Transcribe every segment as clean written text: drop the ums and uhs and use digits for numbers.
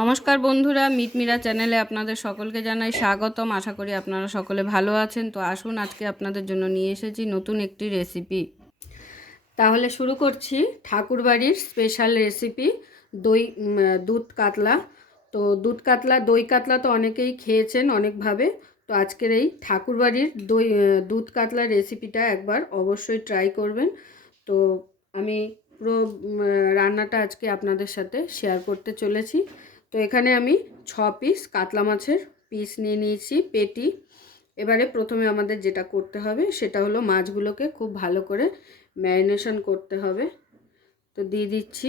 নমস্কার বন্ধুরা, মিটমিরা চ্যানেলে আপনাদের সকলকে জানাই স্বাগতম। আশা করি আপনারা সকলে ভালো আছেন। তো আসুন, আজকে আপনাদের জন্য নিয়ে এসেছি নতুন একটি রেসিপি। তাহলে শুরু করছি ঠাকুরবাড়ির স্পেশাল রেসিপি দুধ কাতলা। তো দুধ কাতলা, দই কাতলা তো অনেকেই খেয়েছেন অনেকভাবে। তো আজকের এই ঠাকুরবাড়ির দুধ কাতলা রেসিপিটা একবার অবশ্যই ট্রাই করবেন। তো আমি পুরো রান্নাটা আজকে আপনাদের সাথে শেয়ার করতে চলেছি। তো এখানে আমি 6 পিস কাতলা মাছের পিস নিয়ে নিয়েছি, পেটি। এবারে প্রথমে আমাদের যেটা করতে হবে সেটা হলো মাছগুলোকে খুব ভালো করে ম্যারিনেশন করতে হবে। তো দিয়ে দিচ্ছি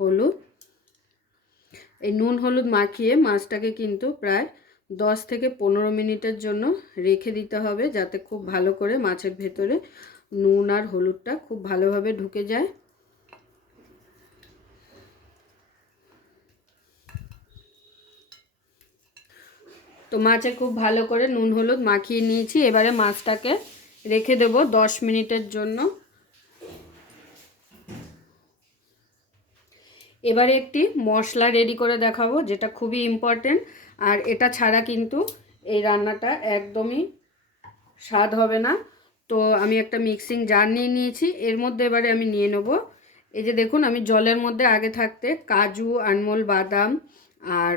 হলুদ। এই নুন হলুদ মাখিয়ে মাছটাকে কিন্তু প্রায় 10 থেকে 15 মিনিটের জন্য রেখে দিতে হবে, যাতে খুব ভালো করে মাছের ভেতরে নুন আর হলুদটা খুব ভালোভাবে ঢুকে যায়। তো মাছে খুব ভালো করে নুন হলুদ মাখিয়ে নিয়েছি। এবারে মাছটাকে রেখে দেব 10 মিনিটের জন্য। এবারে একটি মশলা রেডি করে দেখাবো, যেটা খুবই ইম্পর্টেন্ট। আর এটা ছাড়া কিন্তু এই রান্নাটা একদমই স্বাদ হবে না। তো আমি একটা মিক্সিং জার নিয়ে নিয়েছি। এর মধ্যে এবারে আমি নিয়ে নেব, এই যে দেখুন, আমি জলের মধ্যে আগে থাকতে কাজু, আনমোল, বাদাম আর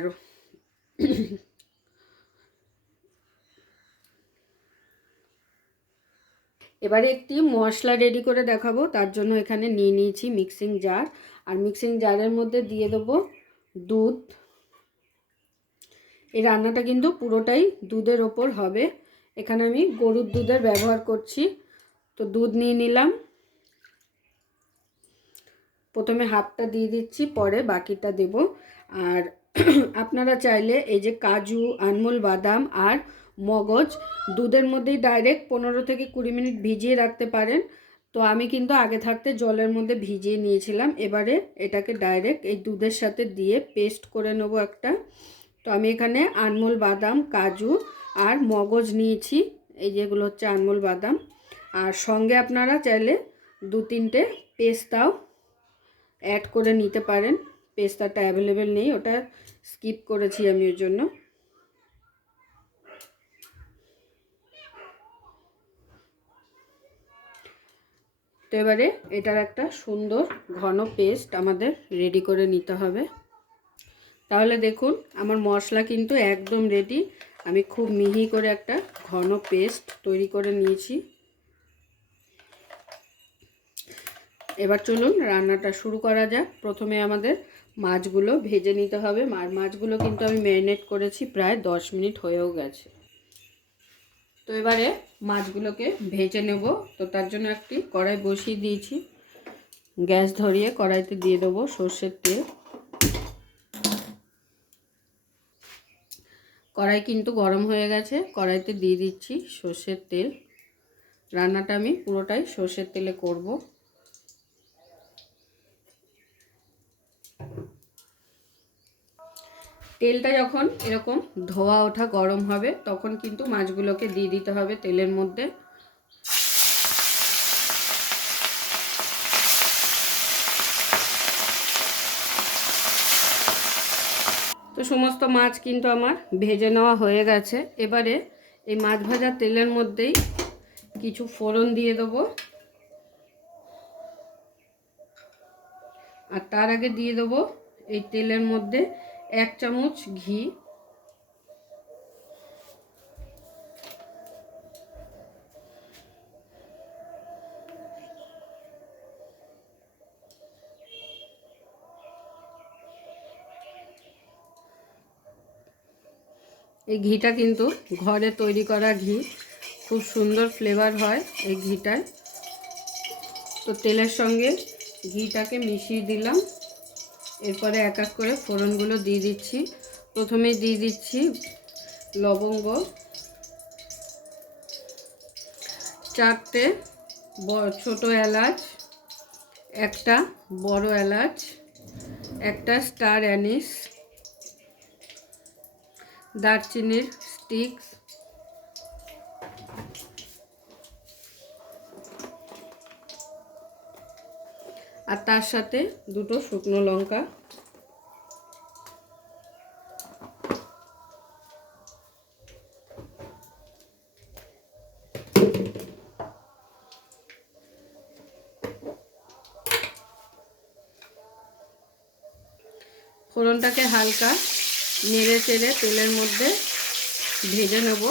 এবারে একটি মশলা রেডি করে দেখাবো। তার জন্য এখানে নিয়ে নিয়েছি মিক্সিং জার। আর মিক্সিং জারের মধ্যে দিয়ে দেবো দুধ। এই রান্নাটা কিন্তু পুরোটাই দুধের ওপর হবে। এখানে আমি গরুর দুধের ব্যবহার করছি। তো দুধ নিয়ে নিলাম, প্রথমে হাফটা দিয়ে দিচ্ছি, পরে বাকিটা দেব। আর আপনারা চাইলে এই যে কাজু, আনমোল, বাদাম আর মগজ দুধের মধ্যেই ডাইরেক্ট 15 থেকে 20 মিনিট ভিজিয়ে রাখতে পারেন। তো আমি কিন্তু আগে থাকতে জলের মধ্যে ভিজিয়ে নিয়েছিলাম। এবারে এটাকে ডাইরেক্ট এই দুধের সাথে দিয়ে পেস্ট করে নেব একটা। তো আমি এখানে আনমোল, বাদাম, কাজু আর মগজ নিয়েছি। এই যেগুলো হচ্ছে আনমোল, বাদাম। আর সঙ্গে আপনারা চাইলে 2-3টে পেস্তাও অ্যাড করে নিতে পারেন। পেস্তাটা অ্যাভেলেবেল নেই, ওটা স্কিপ করেছি আমি ওর জন্য। তো এবারে এটার একটা সুন্দর ঘন পেস্ট আমাদের রেডি করে নিতে হবে। তাহলে দেখুন, আমার মশলা কিন্তু একদম রেডি। আমি খুব মিহি করে একটা ঘন পেস্ট তৈরি করে নিয়েছি। এবার চলুন রান্নাটা শুরু করা যাক। প্রথমে আমাদের মাছগুলো ভেজে নিতে হবে। মাছগুলো কিন্তু আমি ম্যারিনেট করেছি, প্রায় 10 মিনিট হয়েও গেছে। তো এবারে মাছগুলোকে ভেজে নেব। তো তার জন্য একটি কড়াই বসিয়ে দিয়েছি। গ্যাস ধরিয়ে কড়াইতে দিয়ে দেবো সর্ষের তেল। কড়াই কিন্তু গরম হয়ে গেছে, কড়াইতে দিয়ে দিচ্ছি সর্ষের তেল। রান্নাটা আমি পুরোটাই সর্ষের তেলে করব। তেলটা যখন এরকম ধোয়া ওঠা গরম হবে, তখন কিন্তু মাছগুলোকে দিয়ে দিতে হবে তেলের মধ্যে। তো সমস্ত মাছ কিন্তু আমার ভেজে নেওয়া হয়ে গেছে। এবারে এই মাছ ভাজা তেলের মধ্যেই কিছু ফোড়ন দিয়ে দেবো। আর তার আগে দিয়ে দেবো এই তেলের মধ্যে 1 চামচ ঘি। এই ঘিটা কিন্তু ঘরে তৈরি করা ঘি, খুব সুন্দর ফ্লেভার হয় এই ঘিটায়। তো তেলের সঙ্গে ঘিটাকে মিশিয়ে দিলাম। এরপরে এক এক করে ফোড়নগুলো দিয়ে দিচ্ছি। প্রথমে দিয়ে দিচ্ছি লবঙ্গ, 4টে ছোটো এলাচ, একটা বড় এলাচ, একটা স্টার অ্যানিস, দারচিনির স্টিক্স, আর তার সাথে 2টো শুকনো লঙ্কা। ফোড়নটাকে হালকা নেড়ে চেড়ে তেলের মধ্যে ভেজে নেব।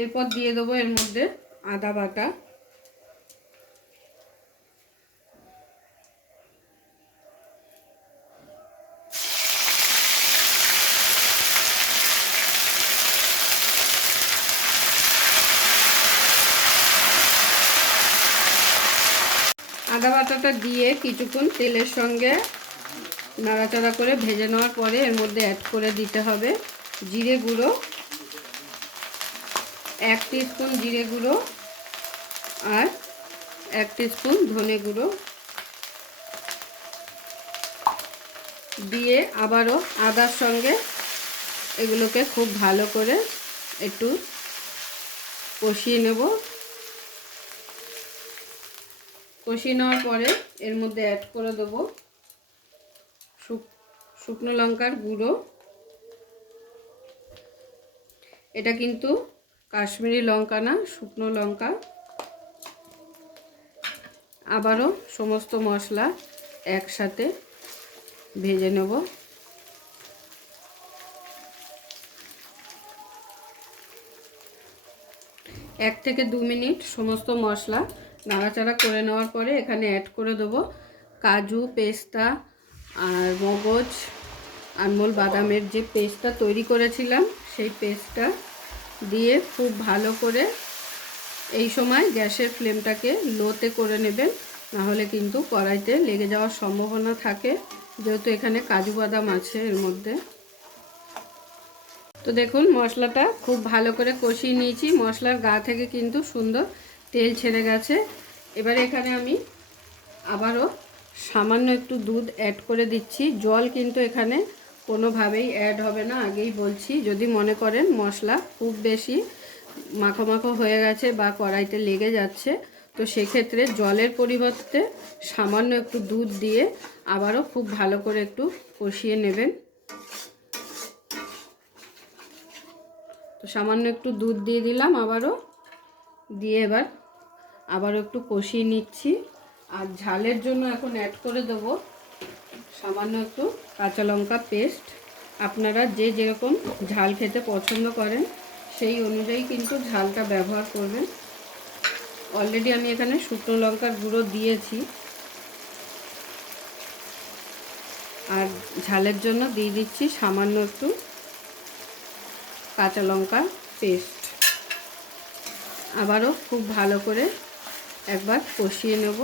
এরপর দিয়ে দেবো এর মধ্যে আদা বাটা, আদা বাটাটা দিয়ে কিছুক্ষণ তেলের সঙ্গে নাড়াচাড়া করে ভেজে নেওয়ার পরে এর মধ্যে অ্যাড করে দিতে হবে জিরে গুঁড়ো, 1 টিস্পুন জিরে গুঁড়ো আর 1 টিস্পুন ধনে গুঁড়ো দিয়ে আবারও আদার সঙ্গে এগুলোকে খুব ভালো করে একটু কষিয়ে নেব। কষিয়ে নেওয়ার পরে এর মধ্যে অ্যাড করে দেবো শুকনো লঙ্কার গুঁড়ো। এটা কিন্তু কাশ্মীরি লঙ্কা না, শুকনো লঙ্কা। আবারও সমস্ত মশলা একসাথে ভেজে নেব। 1 থেকে 2 মিনিট সমস্ত মশলা নাড়াচাড়া করে নেওয়ার পরে এখানে অ্যাড করে দেবো কাজু, পেস্তা আর মগজ, আনমোল বাদামের যে পেস্টটা তৈরি করেছিলাম সেই পেস্টটা দিয়ে খুব ভালো করে এই সময় গ্যাসের ফ্লেমটাকে লোতে করে নেবেন, নাহলে কিন্তু কড়াইতে লেগে যাওয়ার সম্ভাবনা থাকে, যেহেতু এখানে কাজু বাদাম আছে এর মধ্যে। তো দেখুন মশলাটা খুব ভালো করে কষিয়ে নিয়েছি, মশলার গা থেকে কিন্তু সুন্দর তেল ছেড়ে গেছে। এবারে এখানে আমি আবারও সামান্য একটু দুধ অ্যাড করে দিচ্ছি। জল কিন্তু এখানে কোনোভাবেই অ্যাড হবে না, আগেই বলছি। যদি মনে করেন মশলা খুব বেশি মাখো মাখো হয়ে গেছে বা কড়াইতে লেগে যাচ্ছে, তো সেক্ষেত্রে জলের পরিবর্তে সামান্য একটু দুধ দিয়ে আবারও খুব ভালো করে একটু কষিয়ে নেবেন। তো সামান্য একটু দুধ দিয়ে দিলাম আবারও, দিয়ে এবার আবারও একটু কষিয়ে নিচ্ছি। আর ঝালের জন্য এখন অ্যাড করে দেবো সামান্য একটু কাঁচা লঙ্কা পেস্ট। আপনারা যে যেরকম ঝাল খেতে পছন্দ করেন সেই অনুযায়ী কিন্তু ঝালটা ব্যবহার করবেন। অলরেডি আমি এখানে শুকনো লঙ্কার গুঁড়ো দিয়েছি, আর ঝালের জন্য দিয়ে দিচ্ছি সামান্য একটু কাঁচা লঙ্কা পেস্ট। আবারও খুব ভালো করে একবার কষিয়ে নেব।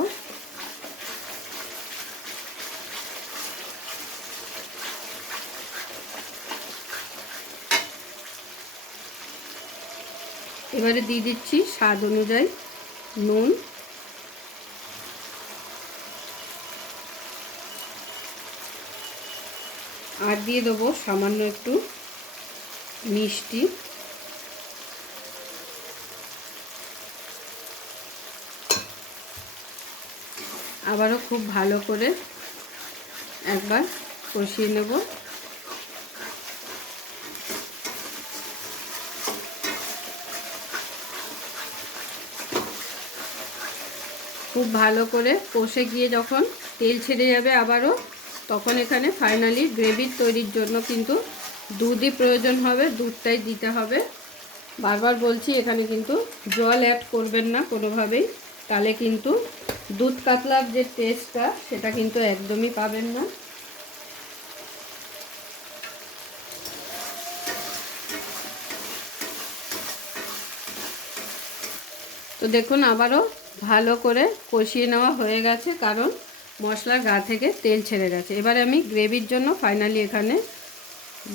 এবারে দিয়ে দিচ্ছি স্বাদ অনুযায়ী নুন, আর দিয়ে দেবো সামান্য একটু মিষ্টি। আবারও খুব ভালো করে একবার কষিয়ে নেব। খুব ভালো করে কষে গিয়ে যখন তেল ছেড়ে যাবে আবারও, তখন এখানে ফাইনালি গ্রেভির তৈরির জন্য কিন্তু দুধই প্রয়োজন হবে, দুধটাই দিতে হবে। বারবার বলছি এখানে কিন্তু জল অ্যাড করবেন না কোনোভাবেই, তাহলে কিন্তু দুধ কাতলার যে টেস্টটা সেটা কিন্তু একদমই পাবেন না। তো দেখুন আবারও ভালো করে কষিয়ে নেওয়া হয়ে গেছে, কারণ মশলার গা থেকে তেল ছেড়ে গেছে। এবারে আমি গ্রেভির জন্য ফাইনালি এখানে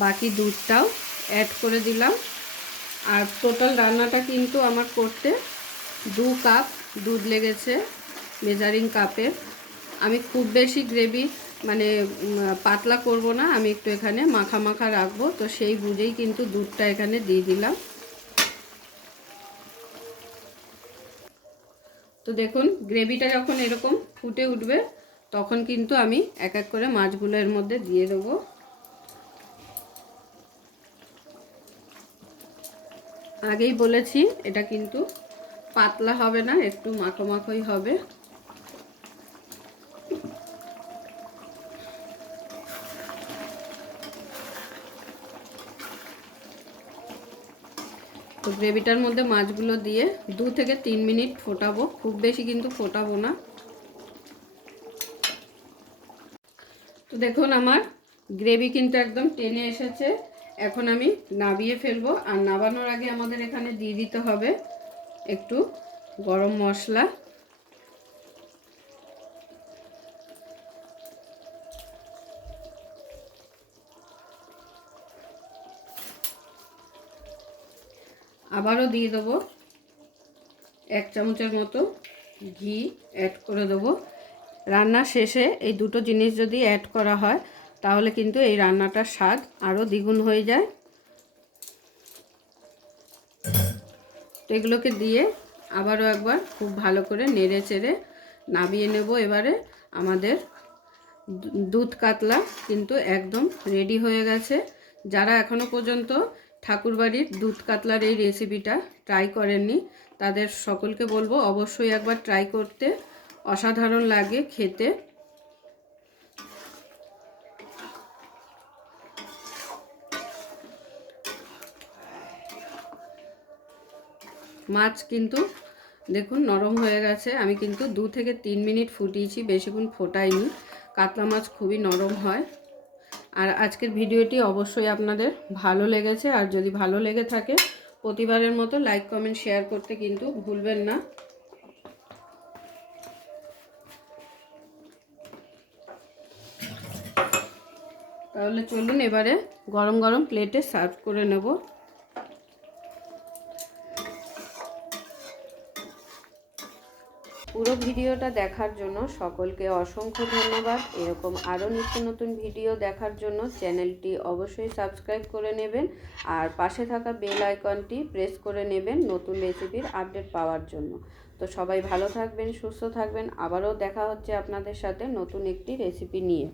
বাকি দুধটাও অ্যাড করে দিলাম। আর টোটাল রান্নাটা কিন্তু আমার করতে 2 কাপ দুধ লেগেছে মেজারিং কাপে। আমি খুব বেশি গ্রেভি মানে পাতলা করব না, আমি একটু এখানে মাখা মাখা রাখবো, তো সেই বুঝেই কিন্তু দুধটা এখানে দিয়ে দিলাম। তো দেখুন গ্রেভিটা যখন এরকম ফুটে উঠবে তখন কিন্তু আমি এক এক করে মাছগুলো এর মধ্যে দিয়ে দেবো। আগেই বলেছি এটা কিন্তু পাতলা হবে না, একটু মাখো মাখোই হবে। তো গ্রেভিটার মধ্যে মাছগুলো দিয়ে 2 থেকে 3 মিনিট ফোটাবো, খুব বেশি কিন্তু ফোটাবো না। তো দেখুন আমার গ্রেভি কিন্তু একদম টেনে এসেছে। এখন আমি নাবিয়ে ফেলবো। আর নাবানোর আগে আমাদের এখানে দিয়ে দিতে হবে একটু গরম মশলা। আবারও দিয়ে দেবো 1 চামচের মতো ঘি অ্যাড করে দেবো। রান্নার শেষে এই দুটো জিনিস যদি অ্যাড করা হয় তাহলে কিন্তু এই রান্নাটার স্বাদ আরও দ্বিগুণ হয়ে যায়। তো এগুলোকে দিয়ে আবারও একবার খুব ভালো করে নেড়ে চেড়ে নামিয়ে নেব। এবারে আমাদের দুধ কাতলা কিন্তু একদম রেডি হয়ে গেছে। যারা এখনও পর্যন্ত ঠাকুরবাড়ির দুধ কাতলার এই রেসিপিটা ট্রাই করেননি তাদের সকলকে বলবো অবশ্যই একবার ট্রাই করতে, অসাধারণ লাগে খেতে। মাছ কিন্তু দেখুন নরম হয়ে গেছে। আমি কিন্তু 2 থেকে 3 মিনিট ফুটিয়েছি, বেশিক্ষণ ফোটাইনি। কাতলা মাছ খুবই নরম হয়। আর আজকের ভিডিওটি অবশ্যই আপনাদের ভালো লেগেছে। আর যদি ভালো লেগে থাকে প্রতিবারের মতো লাইক কমেন্ট শেয়ার করতে কিন্তু ভুলবেন না। তাহলে চলুন এবারে গরম গরম প্লেটে সার্ভ করে নেব। পুরো ভিডিওটা দেখার জন্য সকলকে অসংখ্য ধন্যবাদ। এরকম আরও নিত্য নতুন ভিডিও দেখার জন্য চ্যানেলটি অবশ্যই সাবস্ক্রাইব করে নেবেন আর পাশে থাকা বেল আইকনটি প্রেস করে নেবেন নতুন রেসিপির আপডেট পাওয়ার জন্য। তো সবাই ভালো থাকবেন, সুস্থ থাকবেন। আবারও দেখা হচ্ছে আপনাদের সাথে নতুন একটি রেসিপি নিয়ে।